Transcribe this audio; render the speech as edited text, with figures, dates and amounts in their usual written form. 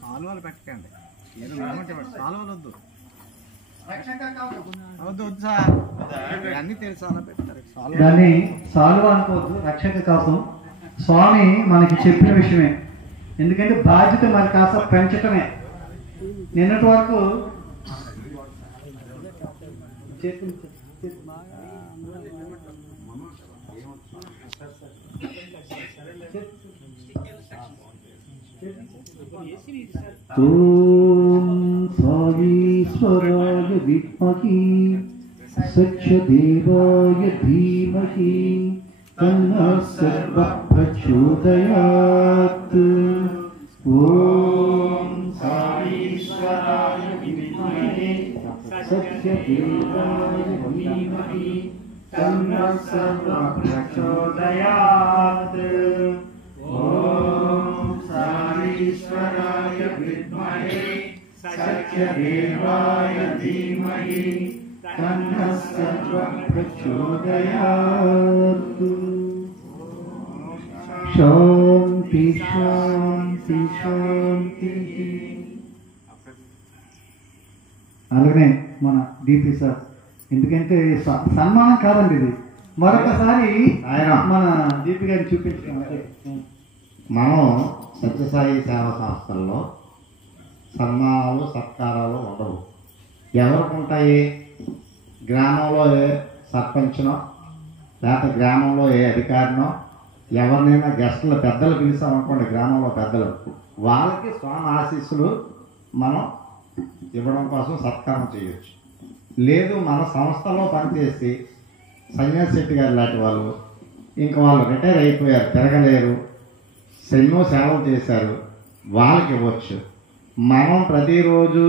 సాల్వాలు పెట్టకండి, ఏదో సాల్వాలు వద్దు వద్దు వద్దు సార్, అన్ని తెలుసు అలా పెట్టారు. దాన్ని సాల్వ అనుకోవద్దు, రక్షక కవచం. స్వామి మనకి చెప్పిన విషయమే. ఎందుకంటే బాధ్యత మరి కాస్త పెంచటమే. నిన్నటి వరకు ఓం సారీశ్వరాయ విద్మహి సత్యదేవాయ ధీమహి తన్నః సర్వః ప్రచోదయాత్. ఓం సారీశ్వరాయ విద్మహి సత్యదేవాయ ధీమహి తన్నః సర్వః ప్రచోదయాత్. ఓం సారీశ్వరాయ విద్మహి సత్యదేవాయ ధీమహి తన్నః సర్వః ప్రచోదయాత్. శాంతి శాంతి శాంతి. అలాగనే మన డిపి సార్, ఎందుకంటే సన్మానం కాదండి ఇది. మరొకసారి మన డిపి గారిని చూపించడం. మనం సత్యసాయి సేవా సంస్థల్లో సన్మానాలు సత్కారాలు ఉండవు. ఎవరికి ఉంటాయి? గ్రామంలో ఏ సర్పంచ్నో లేకపోతే గ్రామంలో ఏ అధికారినో ఎవరినైనా గెస్టులు పెద్దలు పిలిచామనుకోండి, గ్రామంలో పెద్దలు, వాళ్ళకి స్వామి ఆశీస్సులు మనం ఇవ్వడం కోసం సత్కారం చేయొచ్చు. లేదు మన సంస్థలో పనిచేసి సన్యాసి శెట్టి గారు లాంటి వాళ్ళు, ఇంకా వాళ్ళు రిటైర్ అయిపోయారు, తిరగలేరు, ఎన్నో సేవలు చేశారు, వాళ్ళకి ఇవ్వచ్చు. మనం ప్రతిరోజు